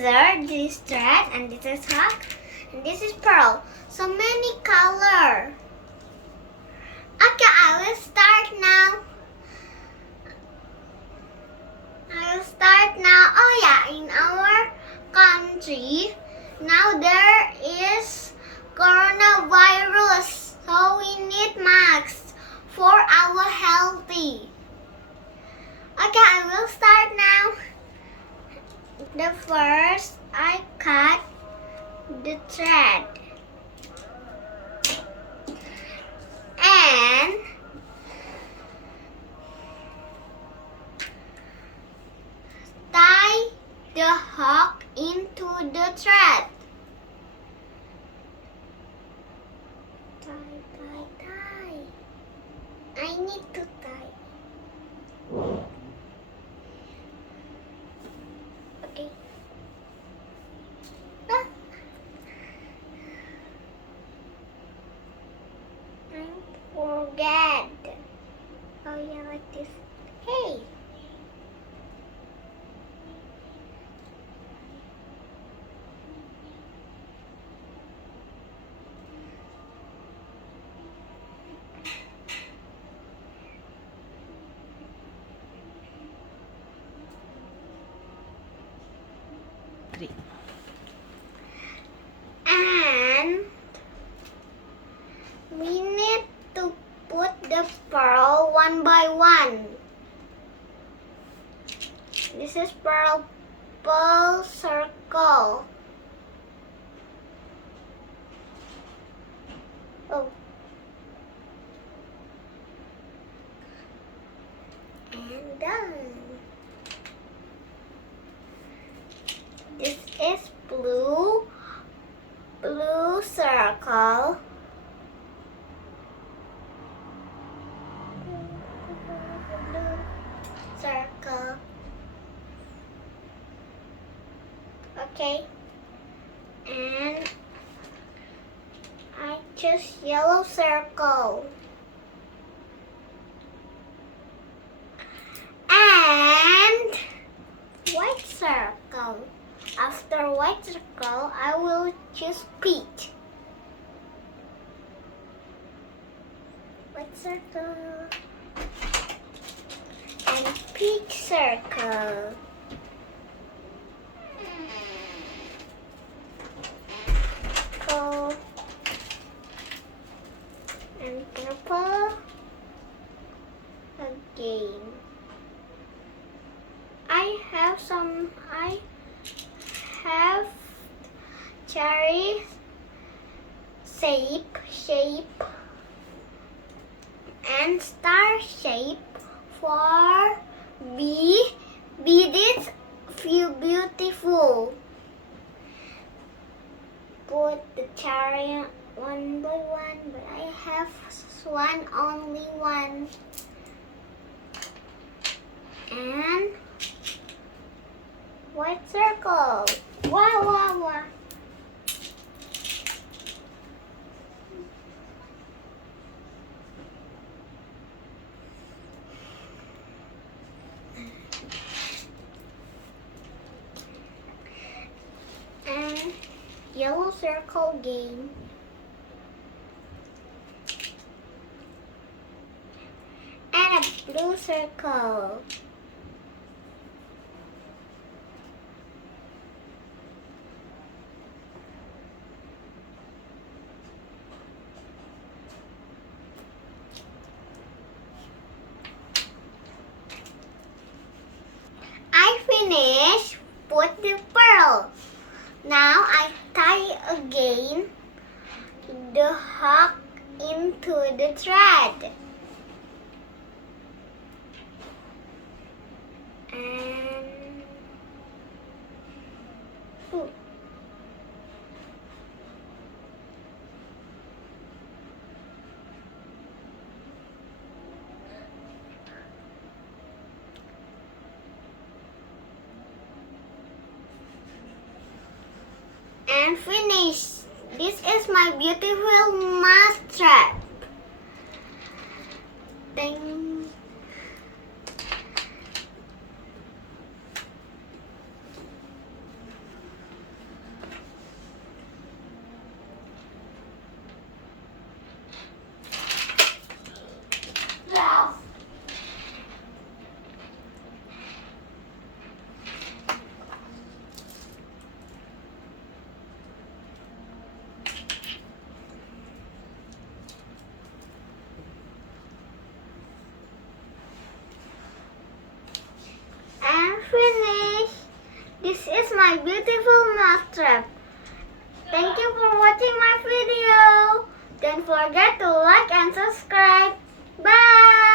scissor, this thread, and this is hook, and this is pearl. So many color. Okay, I will start now. Oh yeah, in our country, now there is coronavirus. So we need masks for our healthy. Okay, I will start now. The first, I cut the thread. And tie the hook into the thread. Tie. I need to tie. Okay. Ah. I forget. Oh yeah, like this. Hey. And we need to put the pearl one by one. This is purple circle. Oh. And done. This is blue circle. Blue circle. Okay. And I choose yellow circle. And white circle. After white circle, I will choose peach. White circle. And peach circle. Purple. And purple. Again. I have cherry shape and star shape for beads. Feel beautiful. Put the cherry one by one, but I have only one. And white circle. Wow. And yellow circle again. And a blue circle. Finish, put the pearl. Now I tie again the hook into the thread. And finish. This is my beautiful mask strap. Ding. my beautiful mousetrap. Thank you for watching my video. Don't forget to like and subscribe. Bye!